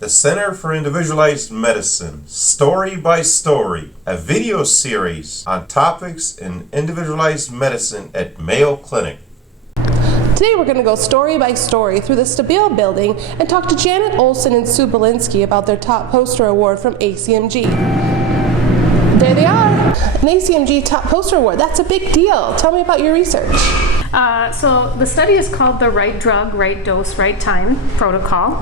The Center for Individualized Medicine, Story by Story, a video series on topics in individualized medicine at Mayo Clinic. Today we're going to go story by story through the Stabile building and talk to Janet Olson and Sue Bielinski about their top poster award from ACMG. There they are, an ACMG top poster award. That's a big deal. Tell me about your research. So the study is called the Right Drug, Right Dose, Right Time Protocol,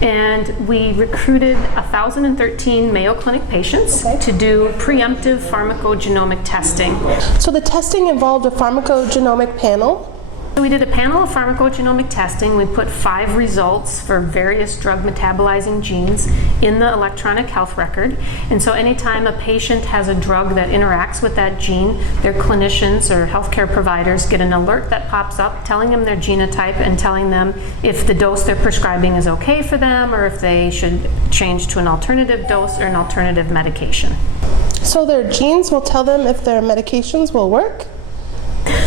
and we recruited 1,013 Mayo Clinic patients to do preemptive pharmacogenomic testing. So the testing involved a pharmacogenomic panel? We did a panel of pharmacogenomic testing. We put 5 results for various drug metabolizing genes in the electronic health record. And so anytime a patient has a drug that interacts with that gene, their clinicians or healthcare providers get an alert that pops up telling them their genotype and telling them if the dose they're prescribing is okay for them or if they should change to an alternative dose or an alternative medication. So their genes will tell them if their medications will work?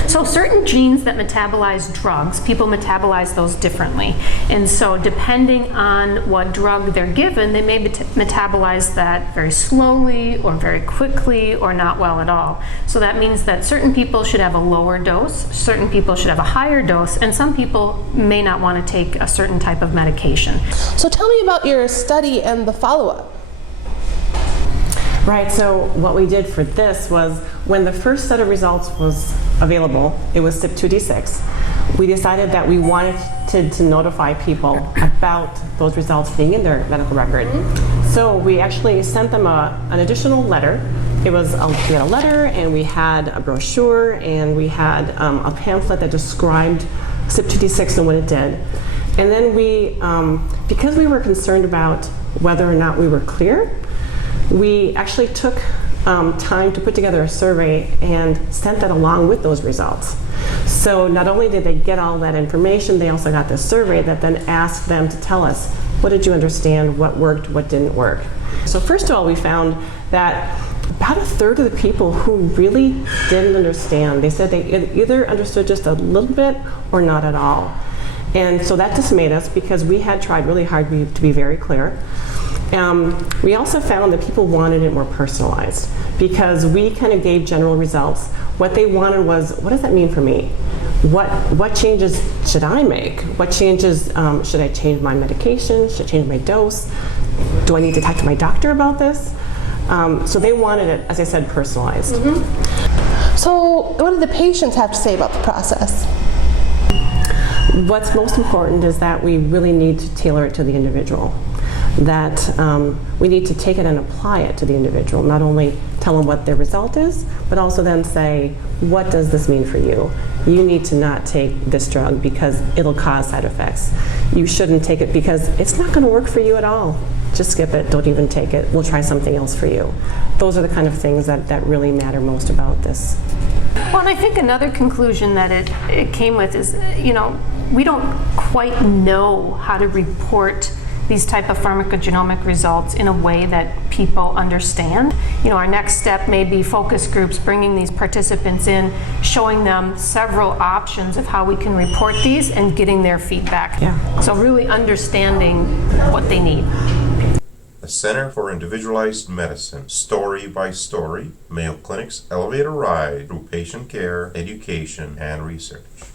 So certain genes that metabolize drugs, people metabolize those differently. And so depending on what drug they're given, they may metabolize that very slowly or very quickly or not well at all. So that means that certain people should have a lower dose, certain people should have a higher dose, and some people may not want to take a certain type of medication. So tell me about your study and the follow-up. Right, so what we did for this was when the first set of results was available, it was CYP2D6, we decided that we wanted to notify people about those results being in their medical record. So we actually sent them an additional letter. We had a letter and we had a brochure and we had a pamphlet that described CYP2D6 and what it did. And then we, because we were concerned about whether or not we were clear, we actually took time to put together a survey and sent that along with those results. So not only did they get all that information, they also got this survey that then asked them to tell us, what did you understand, what worked, what didn't work. So first of all, we found that about 1/3 of the people who really didn't understand, they said they either understood just a little bit or not at all. And so that dismayed us because we had tried really hard to be very clear. We also found that people wanted it more personalized because we kind of gave general results. What they wanted was, what does that mean for me? What changes should I make? What changes, should I change my medication? Should I change my dose? Do I need to talk to my doctor about this? So they wanted it, as I said, personalized. So what did the patients have to say about the process? What's most important is that we really need to tailor it to the individual. That we need to take it and apply it to the individual, not only tell them what their result is, but also then say, what does this mean for you? You need to not take this drug because it'll cause side effects. You shouldn't take it because it's not going to work for you at all. Just skip it, don't even take it. We'll try something else for you. Those are the kind of things that really matter most about this. Well, and I think another conclusion that it came with is, we don't quite know how to report these type of pharmacogenomic results in a way that people understand. Our next step may be focus groups, bringing these participants in, showing them several options of how we can report these and getting their feedback. Yeah. So really understanding what they need. The Center for Individualized Medicine, Story by Story, Mayo Clinic's elevator ride through patient care, education, and research.